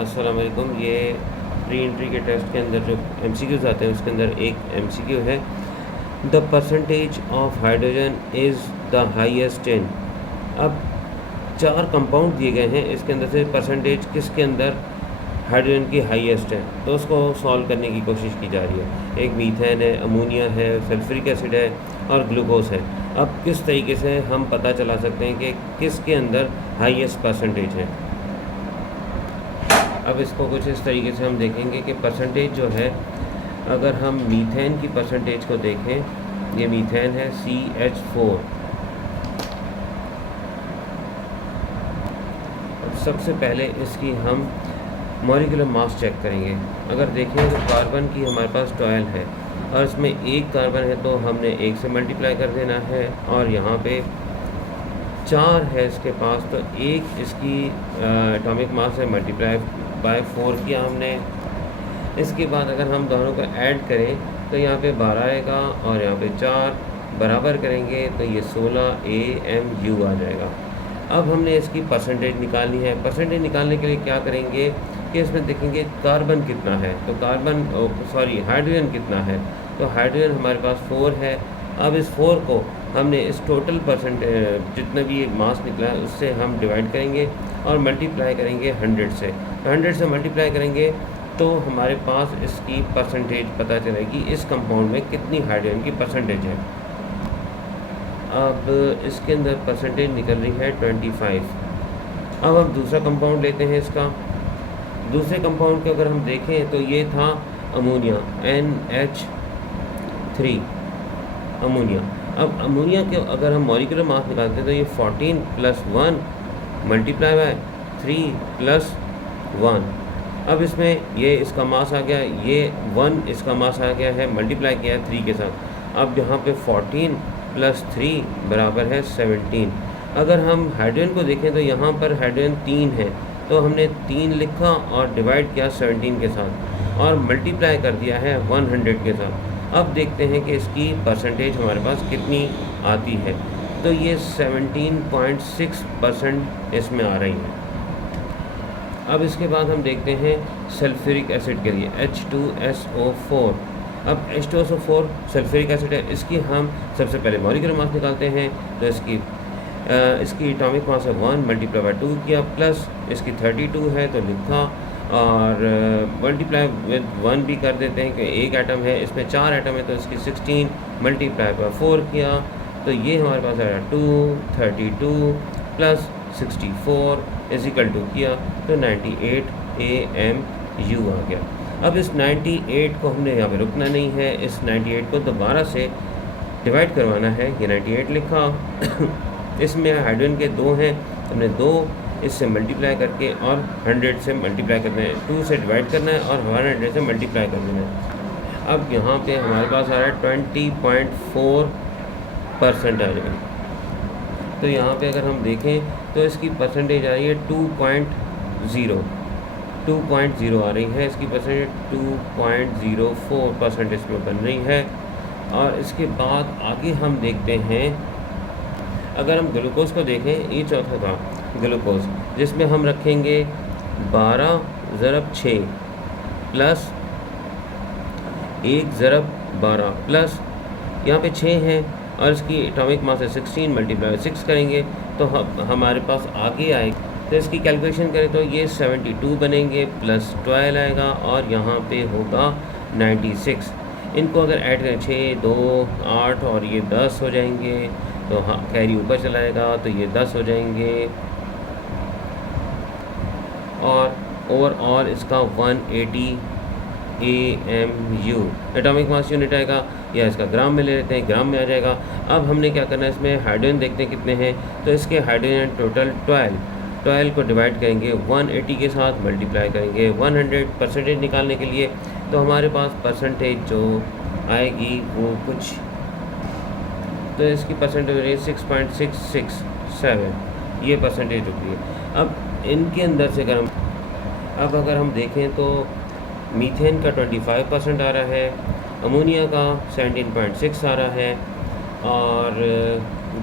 अस्सलाम वालेकुम। ये प्री एंट्री के टेस्ट के अंदर जो एमसीक्यूज़ आते हैं उसके अंदर एक एमसीक्यू है, the percentage of hydrogen is the highest in. अब 4 कंपाउंड दिए गए हैं, इसके अंदर से परसेंटेज किसके अंदर हाइड्रोजन की हाईएस्ट है, तो उसको सॉल्व करने की कोशिश की जा रही है। एक मीथेन है, अमोनिया है, सल्फ्यूरिक एसिड है और ग्लूकोज है। अब किस तरीके से हम पता चला सकते हैं कि किसके अंदर हाईएस्ट परसेंटेज है। अब इसको कुछ इस तरीके से हम देखेंगे कि परसेंटेज जो है, अगर हम मीथेन की परसेंटेज को देखें, ये मीथेन है CH4। सबसे पहले इसकी हम मॉलिक्यूलर मास चेक करेंगे। अगर देखें तो कार्बन की हमारे पास 12 है और इसमें एक कार्बन है तो हमने 1 से मल्टीप्लाई कर देना है, और यहाँ पे 4 है इसके पास, तो 1 इसकी एटॉमिक मास है, मल्टीप्लाई बाय 4 किया हमने। इसके बाद अगर हम दोनों को ऐड करें तो यहाँ पे 12 आएगा और यहाँ पे 4 बराबर करेंगे तो ये 16 AMU आ जाएगा। अब हमने इसकी परसेंटेज निकालनी है। परसेंटेज निकालने के लिए क्या करेंगे कि इसमें देखेंगे कार्बन कितना है, तो हाइड्रोजन कितना है, तो हाइड्रोजन हमारे पास 4 है। अब इस 4 को हमने इस टोटल परसेंटेज जितना भी मास निकला है उससे हम डिवाइड करेंगे और मल्टीप्लाई करेंगे 100 से। 100 से मल्टीप्लाई करेंगे तो हमारे पास इसकी परसेंटेज पता चलेगी, इस कंपाउंड में कितनी हाइड्रोजन की परसेंटेज है। अब इसके अंदर परसेंटेज निकल रही है 25। अब हम दूसरा कंपाउंड लेते हैं इसका। दूसरे कंपाउंड को अगर हम देखें तो ये था अमोनिया, NH3 अमोनिया। अब अमोनिया के अगर हम मॉलिक्यूलर मास निकालते हैं तो ये 14 + 1 मल्टीप्लाई बाय 3 + 1। अब इसमें ये इसका मास आ गया, ये 1 इसका मास आ गया है, मल्टीप्लाई किया है 3 के साथ। अब यहाँ पे 14 + 3 बराबर है 17। अगर हम हाइड्रोजन को देखें तो यहाँ पर हाइड्रोजन 3 है, तो हमने 3 लिखा और डिवाइड किया 17 के साथ और मल्टीप्लाई कर दिया है 100 के साथ। अब देखते हैं कि इसकी परसेंटेज हमारे पास कितनी आती है, तो ये 17.6% इसमें आ रही है। अब इसके बाद हम देखते हैं सल्फ्यूरिक एसिड के लिए, H2SO4। अब H2SO4 सल्फ्यूरिक एसिड है, इसकी हम सबसे पहले मॉलिक्यूलर मास निकालते हैं। तो इसकी एटॉमिक मास है 1 मल्टीप्लाई बाय 2 किया, प्लस इसकी 32 है तो लिखा, और मल्टीप्लाई विद 1 भी कर देते हैं कि एक एटम है, इसमें 4 एटम है तो इसकी 16 मल्टीप्लाई बाय 4 किया, तो ये हमारे पास आया 232 + 64 = किया तो 98 AMU आ गया। अब इस 98 को हमने यहाँ पे रुकना नहीं है, इस 98 को दोबारा से डिवाइड करवाना है। ये 98 लिखा इसमें हाइड्रोजन के 2 हैं, हमने 2 इससे मल्टीप्लाई करके और 100 से मल्टीप्लाई करना है, 2 से डिवाइड करना है और 100 से मल्टीप्लाई कर देना है। अब यहाँ पे हमारे पास आ रहा है 20.4% आ जाएगा। तो यहाँ पे अगर हम देखें तो इसकी परसेंटेज आ रही है 2.0 आ रही है। इसकी परसेंटेज 2.04% इसमें बन रही है। और इसके बाद आगे हम देखते हैं, अगर हम ग्लूकोज को देखें, ये चौथा था ग्लूकोज, जिसमें हम रखेंगे 12 × 6 प्लस 1 × 12 प्लस यहाँ पे 6 हैं और इसकी एटॉमिक मास है 16 मल्टीप्लाई 6 करेंगे तो हमारे पास आगे आए। तो इसकी कैलकुलेशन करें तो ये 72 बनेंगे प्लस 12 आएगा और यहाँ पे होगा 96। इनको अगर ऐड करें 6, 2, 8 और ये 10 हो जाएंगे, तो हाँ कैरी ऊपर चला जाएगा तो ये 10 हो जाएंगे, और ओवरऑल इसका 180 AMU एटॉमिक मास यूनिट आएगा, या इसका ग्राम में ले लेते हैं, ग्राम में आ जाएगा। अब हमने क्या करना है, इसमें हाइड्रोजन देखते हैं कितने हैं, तो इसके हाइड्रोजन टोटल 12 को डिवाइड करेंगे 180 के साथ, मल्टीप्लाई करेंगे 100 परसेंटेज निकालने के लिए, तो हमारे पास परसेंटेज जो आएगी वो कुछ, तो इसकी परसेंटेज हो रही है 6.667, ये परसेंटेज रुक रही है। अब इनके अंदर से अगर हम देखें तो मीथेन का 25% आ रहा है, अमोनिया का 17.6 आ रहा है, और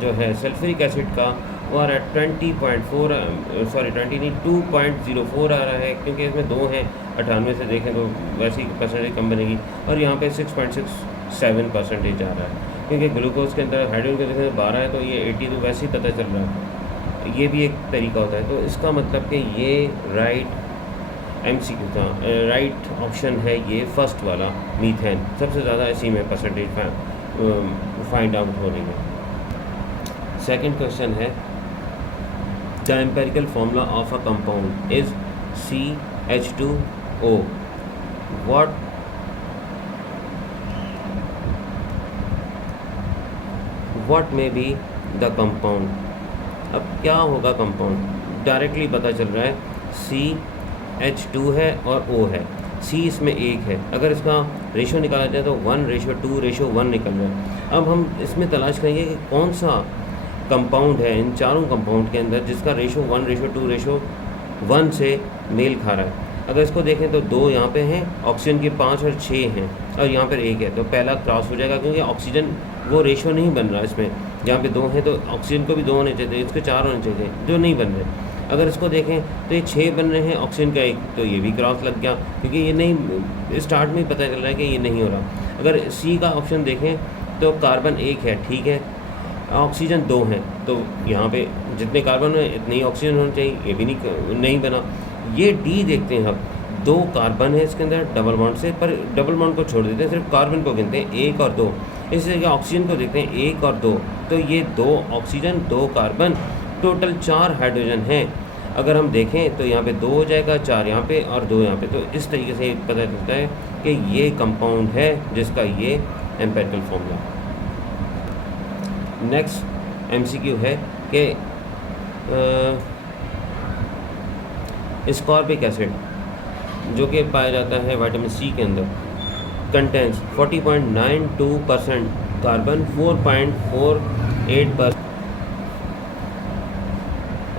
जो है सल्फ्यूरिक एसिड का वो आ रहा है 20.4 सॉरी 20 नहीं 2.04 आ रहा है, क्योंकि इसमें 2 हैं 98 से देखें तो वैसी परसेंटेज कम बनेगी। और यहाँ पे 6.67% आ रहा है, क्योंकि ग्लूकोज के अंदर हाइड्रोजन के देखें 12 है तो ये 80 तो वैसे ही पता चल रहा है। ये भी एक तरीका होता है। तो इसका मतलब कि ये राइट MCQ था, राइट ऑप्शन है ये फर्स्ट वाला मीथेन, सबसे ज़्यादा इसी में परसेंटेज फाइंड आउट हो रही है। सेकंड क्वेश्चन है the empirical formula of a compound is CH2O, what may be the compound। अब क्या होगा कंपाउंड, डायरेक्टली पता चल रहा है CH2 है और O है, C इसमें 1 है। अगर इसका रेशो निकाला जाए तो 1:2:1 निकल रहा है। अब हम इसमें तलाश करेंगे कि कौन सा कंपाउंड है इन चारों कंपाउंड के अंदर जिसका रेशो 1:2:1 से मेल खा रहा है। अगर इसको देखें तो 2 यहाँ पे हैं, ऑक्सीजन के 5 और 6 हैं, और यहाँ पर 1 है, तो पहला क्रॉस हो जाएगा, क्योंकि ऑक्सीजन वो रेशो नहीं बन रहा इसमें। जहाँ पे 2 हैं तो ऑक्सीजन को भी 2 होने चाहिए, इसके 4 होने चाहिए, जो नहीं बन रहे। अगर इसको देखें तो ये 6 बन रहे हैं, ऑक्सीजन का 1, तो ये भी क्रॉस लग गया, क्योंकि ये नहीं, स्टार्ट में ही पता चल रहा है कि ये नहीं हो रहा। अगर C का ऑप्शन देखें तो कार्बन 1 है, ठीक है, ऑक्सीजन 2 हैं, तो यहाँ पे जितने कार्बन हैं इतने ही ऑक्सीजन होने चाहिए, ये भी नहीं बना। ये D देखते हैं अब, 2 कार्बन है इसके अंदर डबल बॉन्ड से, पर डबल बॉन्ड को छोड़ देते हैं, सिर्फ कार्बन को गिनते हैं 1 और 2। इसी तरह ऑक्सीजन को देखते हैं 1 और 2, तो ये 2 ऑक्सीजन 2 कार्बन, टोटल 4 हाइड्रोजन हैं। अगर हम देखें तो यहाँ पे 2 हो जाएगा, 4 यहाँ पे और 2 यहाँ पे। तो इस तरीके से पता चलता है कि ये कंपाउंड है जिसका ये एम्पेरिकल फॉर्मूला। नेक्स्ट MCQ है कि स्कॉर्बिक एसिड जो कि पाया जाता है विटामिन C के अंदर, कंटेंस 40.92% कार्बन, 4.48%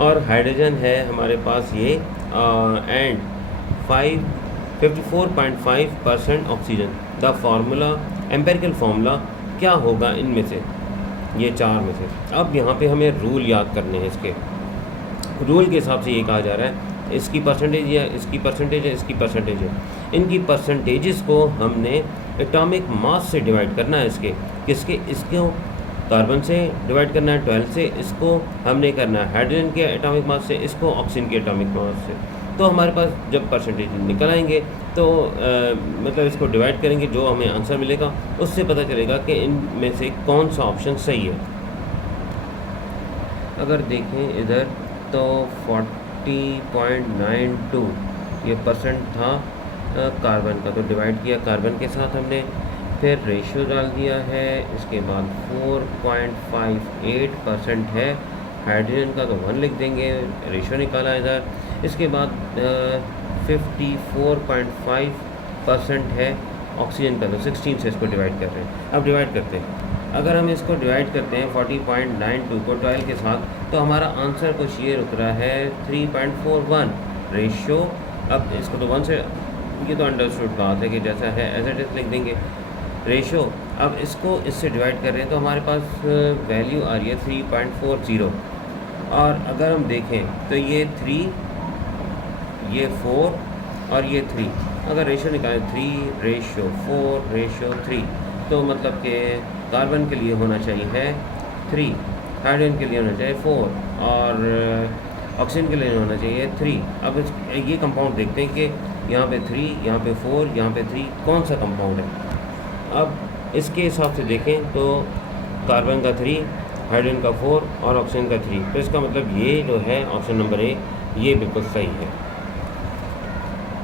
और हाइड्रोजन है हमारे पास ये and 54.5% oxygen. The formula, empirical formula क्या होगा इनमें से, ये 4 में से। अब यहाँ पे हमें रूल याद करने हैं। इसके रूल के हिसाब से ये कहा जा रहा है इसकी परसेंटेज या इसकी परसेंटेज है, इसकी परसेंटेज है। इनकी परसेंटेजेस को हमने एटॉमिक मास से डिवाइड करना है। किसके, इसको कार्बन से डिवाइड करना है 12 से, इसको हमने करना है हाइड्रोजन के एटॉमिक मास से, इसको ऑक्सीजन के एटॉमिक मास से। तो हमारे पास जब परसेंटेज निकल आएंगे तो मतलब इसको डिवाइड करेंगे, जो हमें आंसर मिलेगा उससे पता चलेगा कि इनमें से कौन सा ऑप्शन सही है। अगर देखें इधर तो 40.92 ये परसेंट था कार्बन का, तो डिवाइड किया कार्बन के साथ हमने, फिर रेशियो डाल दिया है। इसके बाद 4.58% है हाइड्रोजन का, तो 1 लिख देंगे, रेशियो निकाला इधर। इसके बाद 54.5% है ऑक्सीजन का, तो 16 से इसको डिवाइड कर रहे हैं। अब डिवाइड करते हैं, अगर हम इसको डिवाइड करते हैं 40.92 को 12 के साथ, तो हमारा आंसर कुछ ये रुक रहा है 3.41 रेशियो। अब इसको तो 1 से, ये तो अंडरस्टूड बात है कि जैसा है एज इट इज लिख देंगे रेशो। अब इसको इससे डिवाइड कर रहे हैं तो हमारे पास वैल्यू आ रही है 3.40। और अगर हम देखें तो ये 3, ये 4 और ये 3, अगर रेशो निकालें 3:4:3, तो मतलब कि कार्बन के लिए होना चाहिए है 3, हाइड्रोजन के लिए होना चाहिए 4 और ऑक्सीजन के लिए होना चाहिए 3। अब ये कंपाउंड देखते हैं कि यहाँ पे 3, यहाँ पे 4, यहाँ पे 3, कौन सा कंपाउंड है। अब इसके हिसाब से देखें तो कार्बन का 3, हाइड्रोजन का 4 और ऑक्सीजन का 3, तो इसका मतलब ये जो है ऑप्शन नंबर A ये बिल्कुल सही है।